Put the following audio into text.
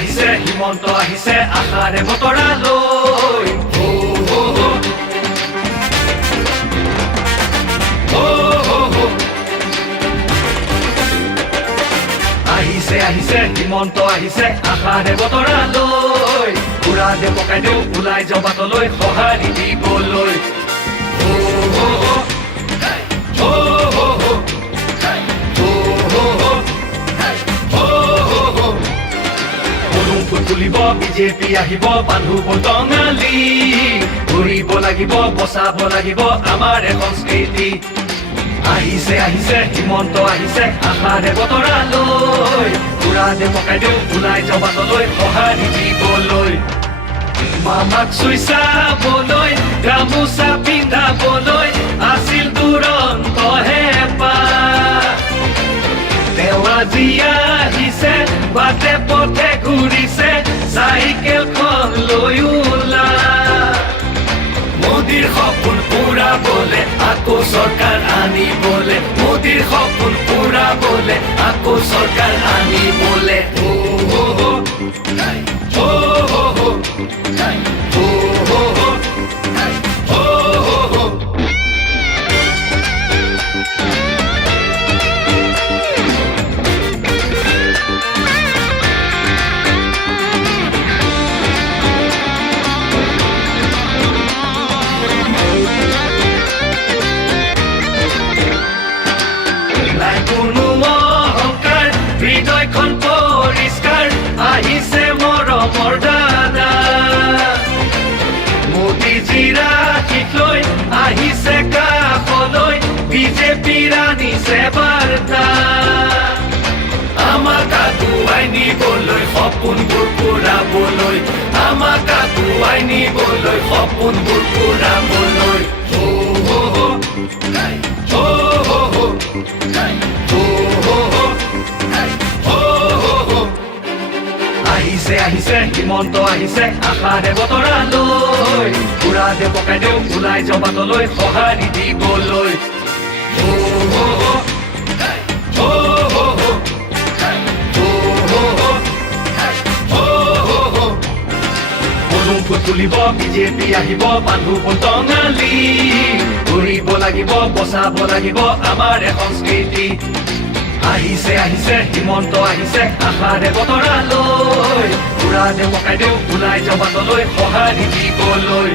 আহিছে হিমন্ত আহিছে আশাৰে বতৰা লৈ আহিছে আহিছে হিমন্ত আহিছে আশাৰে বতৰা লৈ পুৰা দে পকাই দিওঁ ওলাই যাওঁ বাটলৈ সঁহাৰি দিবলৈ তুলিব বিজেপি আহিব বান্ধু বটঙালী ঘূৰিব লাগিব বচাব লাগিব আমাৰ সংস্কৃতি আহিছে আহিছে হিমন্ত আহিছে আশাৰে বতৰা লৈ পুৰা দে পকাই দিওঁ ওলাই যাওঁ বাটলৈ সঁহাৰি দিবলৈ মামাক চুই চাবলৈ গামোচা পিন্ধাবলৈ আছিল দুৰন্ত হেঁপাহ তেওঁ আজি আহিছে বাটে পথে ঘূৰিছে চাইকেলখন লৈ ওলা মোদীৰ সপোন পুৰাবলে আকৌ চৰকাৰ আনিবলে মোদীৰ সপোন পুৰাবলে আকৌ চৰকাৰ আনিবলে হৃদয়খন পৰিষ্কাৰ আহিছে মৰমৰ দাদা মোদীজীৰ আশীষ লৈ আহিছে কাষলৈ বিজেপিৰ আনিছে বাৰ্তা আমাক আগুৱাই নিবলৈ সপোনবোৰ পুৰাবলৈ আমাক আগুৱাই নিবলৈ সপোনবোৰ পুৰাবলৈ আহিছে আহিছে হিমন্ত আহিছে আশাৰে বতৰা লৈ পুৰা দে পকাই দিওঁ ওলাই যাওঁ বাটলৈ সঁহাৰি দিবলৈ তুলিব বিজেপি আহিব বান্ধু বটঙালী ঘূৰিব লাগিব বচাব লাগিব আমাৰ সংস্কৃতি আহিছে আহিছে হিমন্ত আহিছে আশাৰে বতৰা লৈ পুৰা দে পকাই দিওঁ ওলাই যাওঁ বাটলৈ সঁহাৰি দিবলৈ